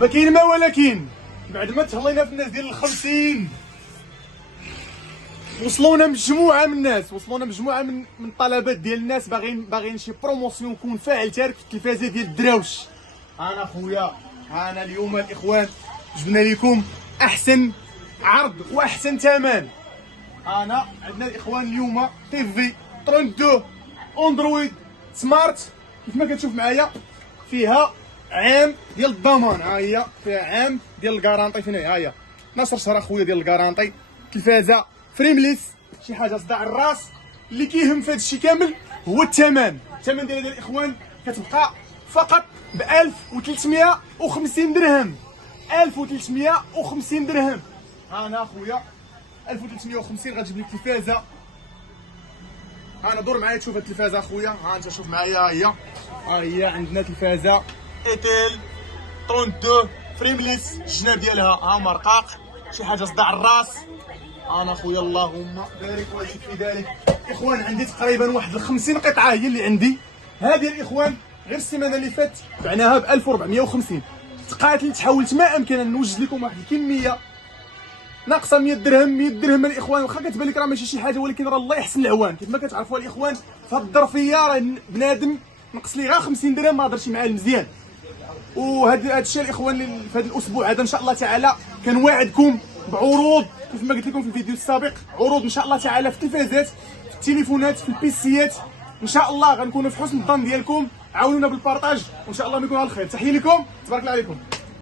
ما كاين ما ولكن بعد ما تهلينا في الناس ديال ال50 وصلونا مجموعه من الناس، وصلونا مجموعه من الطلبات ديال الناس باغيين شي بروموسيون يكون فاعل تارك في التلفازه ديال الدراوش. انا خويا انا اليوم الاخوان جبنا لكم احسن عرض واحسن ثمن. انا عندنا الاخوان اليوم تي في 32 اندرويد سمارت كيف ما كتشوف معايا، فيها عام ديال الضمان، ها هي فيها عام ديال الكارانطي. فين هي؟ ها هي 12 شهر اخويا ديال الكارانطي. تلفازه فريمليس، شي حاجه صداع الراس. اللي كيهم في هذا الشيء كامل هو الثمن. الثمن ديال الاخوان كتبقى فقط ب 1350 درهم. 1350 درهم. انا اخويا 1350 غتجيب لك تلفازه. انا دور معايا تشوف هاد التلفازه اخويا، ها انت شوف معايا، ها هي عندنا تلفازه ايتيل 32 فريمليس. الجناب ديالها ها مرقاق، شي حاجه صداع الراس. انا اخويا اللهم بارك وزيد في ذلك. اخوان عندي تقريبا واحد 50 قطعه هي اللي عندي. هذه الاخوان غير السيمانه اللي فات بعناها ب 1450. تقاتلت حاولت ما امكن ان نوجد لكم واحد الكميه ناقصه 100 درهم. 100 درهم الاخوان واخا كتبان لك راه ماشي شي حاجه، ولكن راه الله يحسن العوان. كيف ما كتعرفوا الاخوان في هاد الظرفيه راه بنادم نقص لي غير 50 درهم ما هضرش معاه مزيان. وهذا الشيء الاخوان في هذا الاسبوع هذا ان شاء الله تعالى كنواعدكم بعروض كيف ما قلت لكم في الفيديو السابق، عروض ان شاء الله تعالى في التلفازات، في التليفونات، في البيسيات. ان شاء الله غنكونوا في حسن الظن ديالكم. عاونونا بالبارطاج وان شاء الله ما يكون على الخير. تحيه لكم، تبارك الله عليكم.